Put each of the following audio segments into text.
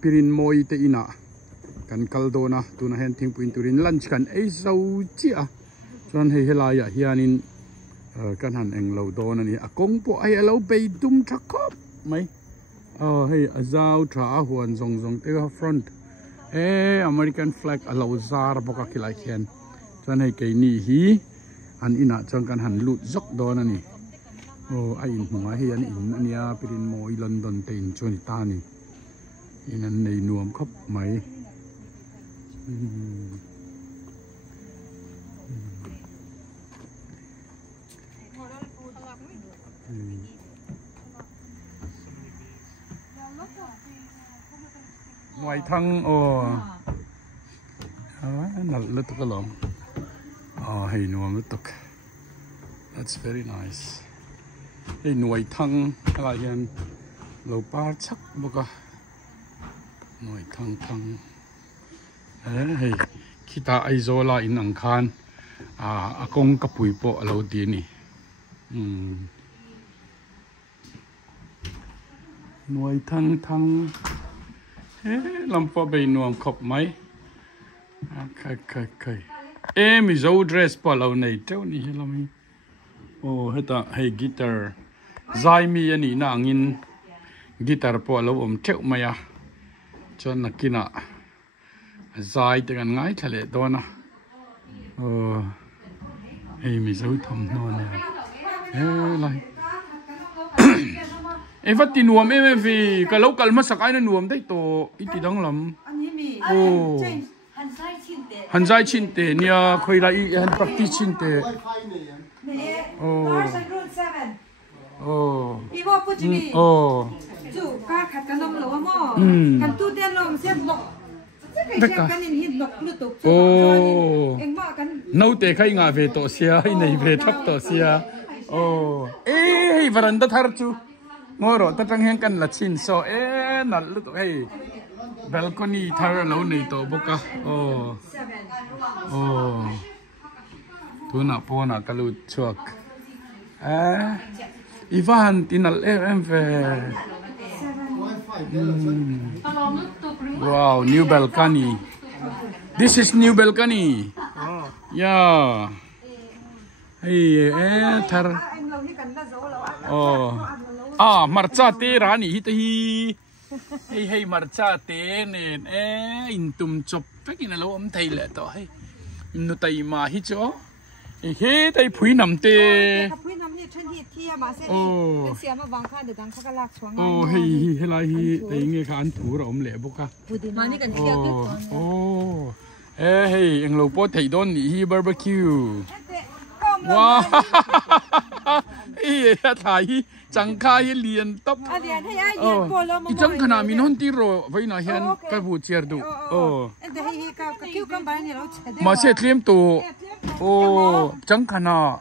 pirin moi te ina kan kaldona tuna hen thing puin turin lunch kan ei zo chia chuan hei helaya hianin kan han eng lo don ani akong po ai lo be dum thakop mai hei azau tra huan zong zong te front American flag alo zar boka kilai khen chuan hei ke ni hi an ina chang kan han lut zok don ani ai in hunga hi an in ania pirin moi London te in chuan ta ni in an nei nuam khop mai ngoài thăng nal lutuk alom hey nuam lutuk that's very nice hey ngoài thăng là hiền lầu ba chắc boka ngoài thăng hey kita aizola in ang khan akong kapui po alo di ni ngoài thăng làm po bay nuông khop máy khai em zo dress pa lâu này treo ni helami heta hey guitar zai mi ani na angin guitar po lâu treo maya chon nakina zai te kan ngai thale dona hey mi zo thom no ne lai em phát tin nuông em vì cái lâu cần mất sạc ai nên nuông đấy tổ ít thì đáng lắm hắn dai chín tệ nia khơi lại hắn practice chín tệ nấu tệ khai ngà về tổ xia hay này về thấp tổ xia varanda thar chu ngồi rồi ta trang heng kan là chin so nal lu to hey balcony thar lo nei to boka tu na po na kalut chuak Ivan tinal em về wow new balcony this is new balcony yeah hey thar marcha te rani hi te hi hey marcha te nen in tum chop pekin alo om thei le to hey nu tai ma hi cho he tai phui nam te phui nam ni chen hi thia ma se ni sia ma wang kha de dang kha ka lak chuang hey lai hi ei nge kha an thu ro om le boka ma ni kan thia ke hey eng lo po thei don ni hi barbecue wow thai chẳng khai liền tóc ít chẳng khả năng mình hôn tí rồi với nó hiện cái vụ chia đủ mà sẽ thêm tụ chẳng khả năng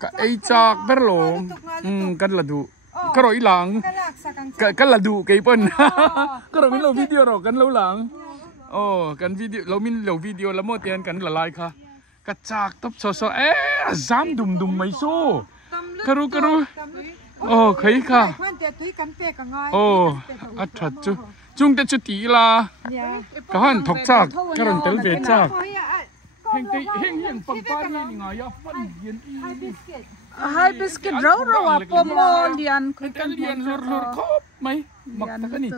cái chắc bé lồng cái là đủ cái rồi lằng cái là đủ cái bên cái rồi mình lâu video rồi cái lâu lằng cái video lâu mình lâu video là một tiền cái là like ha cái chắc tóc so dám đùng mấy số karu khai kha thật chứ chúng ta chút tí là cả hắn thọc chắc cái lần tới về chắc hình phong pha đi ngồi yo hai biscuit rau rau apa mo lian cái lian lur khop mấy mặc cái này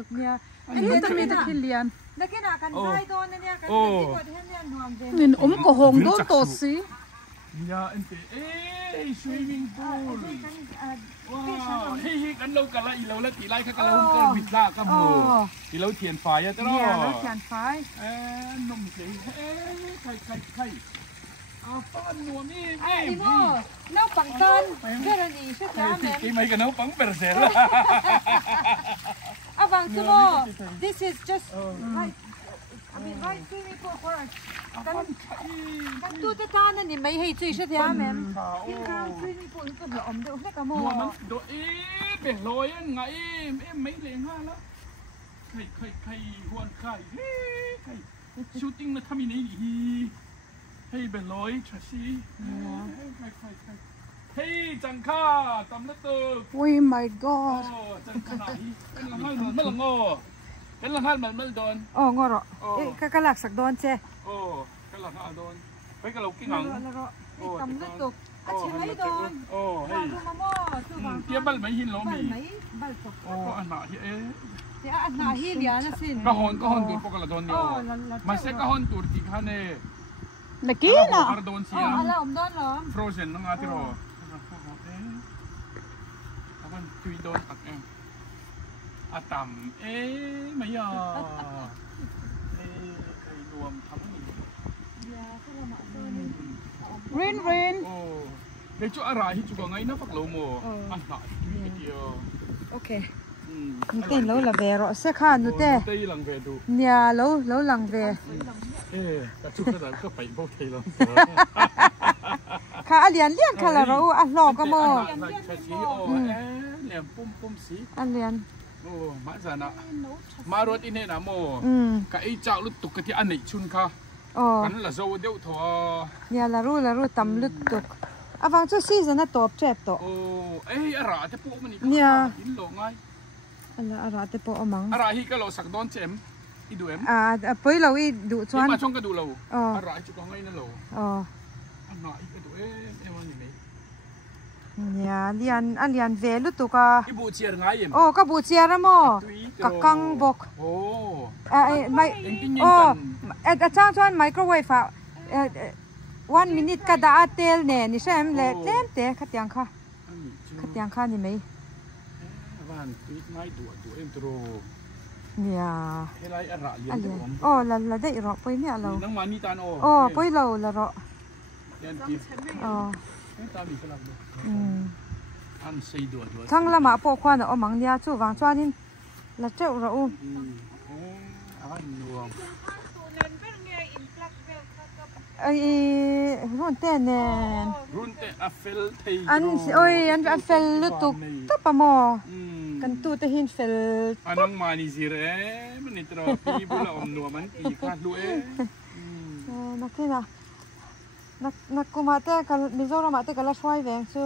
anh ta mi ta lian那个那个菜多那个，nên có hồng đốt tổ xí. Ya ente swimming pool. Wow, hi kan lâu cả lại lâu là tỷ lại các lâu cái vịt lạ các bồ. Tỷ lâu thiền phái á đó. Lâu thiền phái. Nôm thế. Khai. Pan mua mi. nấu bằng tên. Cái là gì chứ giá mẹ. Cái mấy cái nấu bằng bể rẻ. Vâng thưa cô, this is just like, I mean, right swimming pool for us. Kan tu te ta na ni mai hei chui sha thia mem. In kang swimming pool ko be om de o ka mo. Man do be loi ngai em mấy leng ha la. Khai huan khai. Shooting na thami nei hi. Hey be loi chasi. Khai. Hey chẳng kha tầm nó từ. Oh my god. Chẳng kha này. Nó là ngô. เป็นละท่านมันโดน อ๋องอรก็หลักสักโดนเจ้ โอ้กันละท่านโดนไปกับเรากิ้งหัง กำลังตกอาชีพไม่โดน โอ้ให้ ดูมาหม้อคือว่า เทียบบัลไม่หินล้ม บัล มี ไหมบัลตก โอ้อันหนาที่เดี๋ยวอันหนาฮีเดียนะสิ ก็ฮอนตูปกละโดนเดียวมาเซ็กก็ฮอนตูติคันเน่ เมื่อกี้น่ะ โดนเสีย อะไรอมโดนเหรอ ฟรอเซนน้องอาติโรมันตุยโดนตักเองอาต่ำไม่ยอไอ้รวมทำให้ รินริน โอ้เดี๋ยวจุอะไรที่จุกไงนะฟักโลโมอันหนาที่เดียว โอเคนี่เต้นแล้วละเวรเสียข้านุเต้ เต้หลังเวดู เนี่ยแล้วหลังเว กระจุกกระดาษก็ไปพวกเทล ข้าเลียนข้าละเราอ่ะหลอกก็โม เนี่ยปุ่มสี อันเลียน โอ้มาจานะมารถอินเนนะโมกับไอ้เจ้าลุตุกที่อันไหนชุนค่ะกันละโซเดียวถั่วเนี่ยละรู้ตำลึกตุกอ่ะฟังช่วยซีซันน่ะตบเจ็บตัว โอ้อะไรจะปุ๊มันอีกหินหลงไงอะไรแต่ปอมังอะไรที่ก็เราสักโดนเจมอีดูเอ็มไปเราอีดูชวนมาช่องก็ดูเราอะไรจุกไงนั่นเราอันไหนก็ดูมันอย่างนี้เนี่ยเลียนเวลุตุกะอีบูเชียร์ไงโอ้ก็บูเชียร์โมกะกังบกโอ้ไม่โอ้จ้างชวนไมโครเวฟ1 minute ก็ได้เตลเนี่ยนี่ใช่ไหมเล่นเตะขัดยังค่ะนี่ไหมวันปีไม่ดูเอ็มโตรเนี่ยอะไรอะไรเลี้ยงผมโอ้ละได้รอไปเนี่ยเราน้องมานี่ตานโอ้ไปเราละรอเลี้ยงกินอ๋อตามีสลับเลยอันซีดูทั้งละมาปกควันอ๋อมังเนี่ยจู่วางจ้านี่ละเจ้าเราอันรวมรุ่นเต้นเนี่ยรุ่นเต้นอัฟเฟลไทยอันเฟลลุตุกตุ๊ปะโมกันตูเตหินเฟลอันนั้นมานี่สิเร่มันนี่ตรอปีบุลอมนัวมันอีกขาดด้วยนักที่นะนักกูมาเตะกันมิโซรามาเตะกันละช่วยแวงซู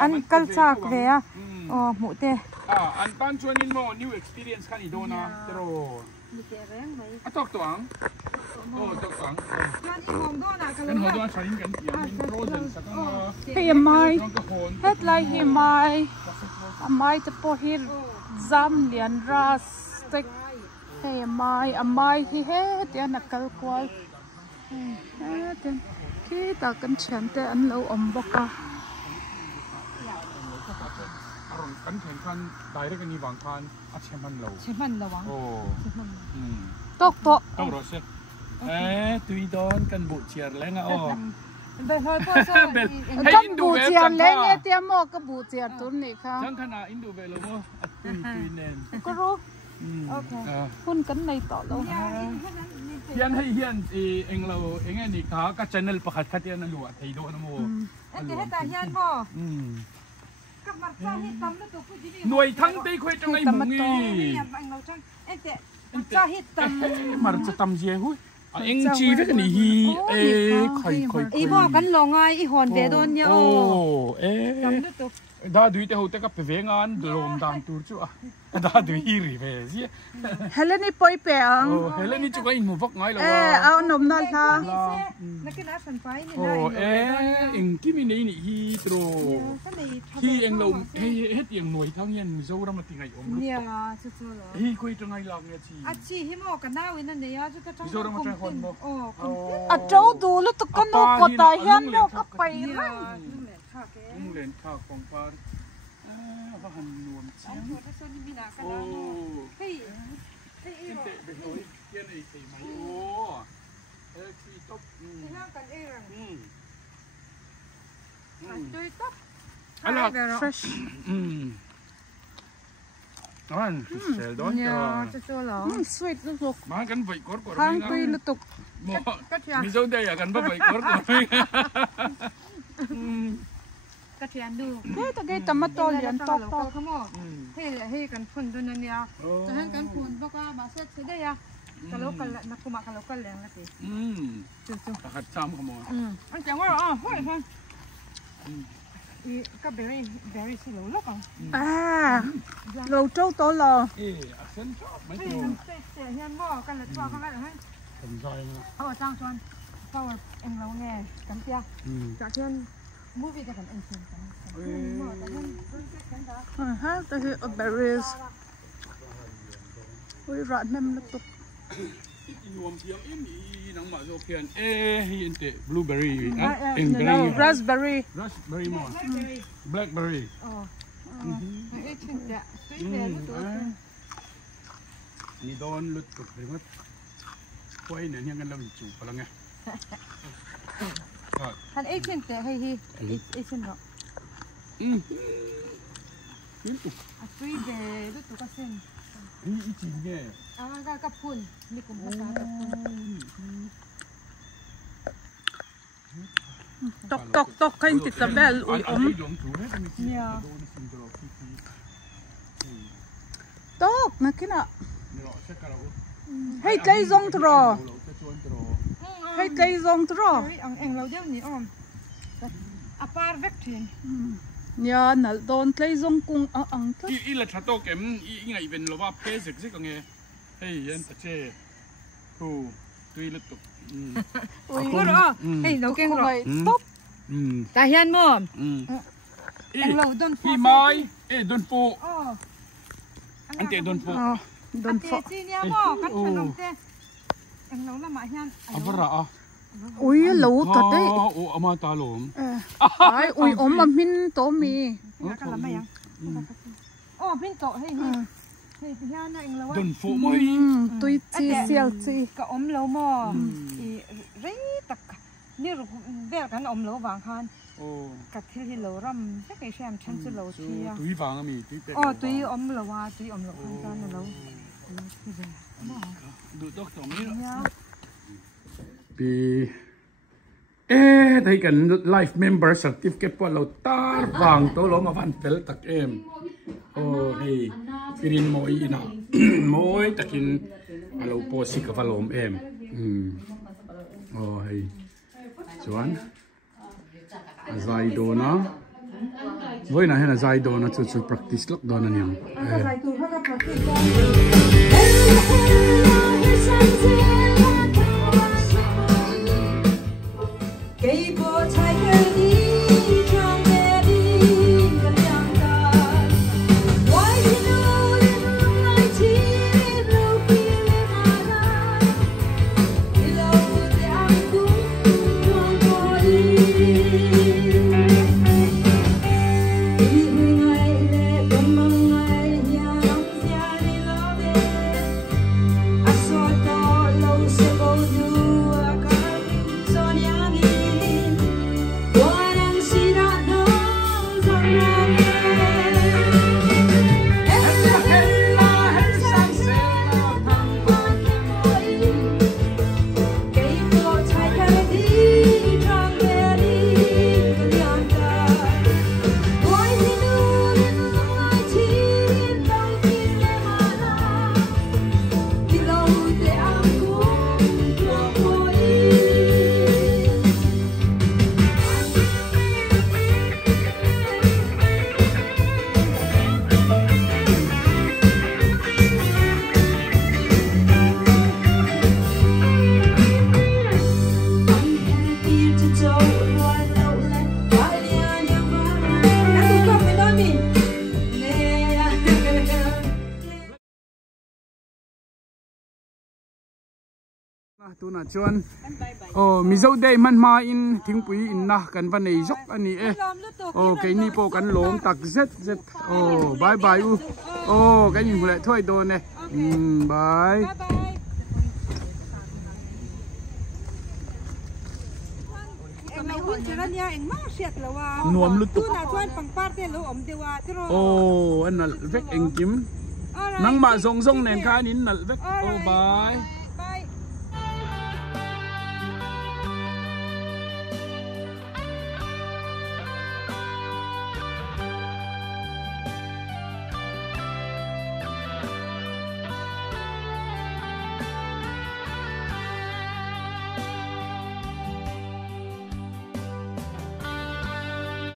อันกัลจากเวียอ๋อหมูเตะอันตั้งชวนนิโม new experience กันอีโดนะตรออ่ะตอกตัวงโอ้ตอกตัวงกันหอมด้วยนะกันหอมด้วยใช้กันยังโปรเซนสักก็เฮียไม่เฮ็ดไรเฮียไม่จะพอฮิรจำเลียนรัสติกเฮียไม่ฮิเฮ็ดยันนักกวาลที่ตากันเฉียนแต่อันเราอมบกะกันแข่งขันได้ได้กันนี่บางคันอาเชมันเราวังโอ้ตกโปต้องรอเสตุยดอนกันบุเชียร์แล้วไงอ๋อกันบูเจียนเลยเนี่ยเตรียมหม้อกับบูเจียนตุนนี่ค่ะจังขนาดอินโดเวลโมตุยเนนก็รู้พุ่นกันในต่อเรายันให้ยันเองเราเองนี่ขาก็ชแนลประคัดคัดยันนั่นหลวดไทยโดนโมจะให้ตายันโมหน่วยทั้งตีคุยจังไงมึงนี่มาจะทำเสียหุ้ยเอ็งจีได้กันนี่ค่อยอีบอกกันลงไงอีหอนเวโดนเนี่ยโอ้ได้ดูแต่หัวแต่ก็ไปเวงานลมตามตัวจู่ได้ดูฮีรีเวสิเฮเลนี่ปอยเปียงเฮเลนี่จุกไอ้หมูฟักไงล่ะเอาหนุ่มนั่นค่ะนักกีฬาสันไฟนี่เอ็งที่มีนี่ฮีโตรฮีเอ็งเราเฮ็ดอย่างหน่วยทั้งยันโซรามาติไงอมเนี่ยสุดๆเลยฮีคุยจังไงล่ะเนี่ยชีชีฮิโมกันน้าวินันเนี่ยจะต้องโซรามาจังคนบ่เจ้าดูแล้วตุกันนูกตายยันเราก็ไปเลยเล่นข้าวของปลาว่าหันนวมเชียงโอ้เฮ้ยเตะไปโอยเทียนไอ้ไข่ไหมโอ้ที่ตบที่นั่งกันเองจุยตบอะไร fresh อันเซลดอนจะชัวร์หรอsweet ลูกมากันไปกอดทางคุยลูกตุกมีเจ้าได้กันไปกอดกระเทียมดูแต่ก็จะมาโตเรียนต่อขโมยให้กันพุ่นด้วยนั่นเนี่ยจะให้กันพุ่นบอกว่ามาเสร็จได้ยังกะโลกันนักกุมากะโลกันแรงแล้วสิจู่ๆขัดซ้ำขโมยอันจังว่าอ๋อเฮ้ย ก็เบอรี่สิลูกอ่ะเราเจ้าโตรอเส้นชอบไม่ ให้ ถูก เสียเฮียนบ่กันเลยตัวกันเลยให้ ผมซอยนะ เอาจ้างชวนเข้าเองเราไงกันเตี้ยจากเฮียนมูวี่จะกันเองชิมกันฮะแต่คือเบอร์รี่อุ้ยร้านแม่มันตกรวมเพียงอีน้องหมาโซเพียนฮินเตบลูเบอร์รี่เอ็งเบอร์ no รี่ raspberry มั้งแบล็คเบอร์รี่ไอ้ชิมจะซื้อเดี๋ยวตัวนี่โดนลุดตุกเลยมั้งพวกเนี่ยยังกันเราจูบพลังไงท่านไอ้ชิมจะให้ไอ้ชิมเนาะนี่ตุกซื้อเดี๋ยวตัวก็เส้นนี่อีจริงไงก็กระพุนนี่กุมภาพันธ์กระพุนตกใครติดตะเบลอุ้ยเนี่ยตกนะคิน่ะให้ใจซงตรอให้ใจซงตรอเอ็งเราเดี๋ยวนี้อปาร์เวกทีนเนี่ยนั่นโดนใจซงกุ้งอังทุอีละชัดโตเก็มอีไงเป็นเราว่าเพศสิก็ไงเฮ้ยยันตะเจ้ทูตุยลุดตุกอุ้ยก็รอเฮ้ยเราเก่งรอตบแต่เฮียนมอมเอ็งเราโดนฟูพี่ไม้โดนฟูอันเตะโดนฟูโดนฟูจีเนี่ยมอกันขนมเตะเอ็งเราละมาเฮียนอับระอุ้ยเหลวตัดได้โอ้อามาตาหลงไอ้อุ้ยอมมันมินโตมีกันละไม่ยังโอ้มินโตให้เฮียนนะเอ็งเราว่าโดนฟูมั้ยตุยจีเซียวจีก็อมเรามอรีตักนี่เราเบียกันอมเราวางคันกัดที่เรารำสักไอแชมชั้นจะเราเชียตุยฟังมีตุยเป็ดตุยอมเราว่าตุยอมเราคันกันเราดูดอกสองนี้ปีได้กันไลฟ์เมมเบอร์สักทีเก็บว่าเราตาฟังตัวเรามาฟันเฟลตักโอ้เฮ้ยกินมอยนะมอยตักินเราโพสิกับฟัลมโอ้เฮ้ยชวนใจโดนะไว้นะเห็นใจโดนะชุด practice ลักโดนนั่นยังตัวน่ะชวนมีเจ้าได้มันมาอินทิ้งปุ๋ยอินนะกันวันนี้ยกอันนี้แกนี่โปกันหลงตักเซ็ตบายบายแกนี่หัวถ้วยโดนเนี่ยบายไม่หุ่นจะรันยาเองมากเสียดแล้วว่านวมลุตุตัวน่ะชวนปังปาร์ตี้แล้วอมเดียวที่เราอันนั้นเวกเองจิมนังมาส่งเนนคานินนั่นเวกบาย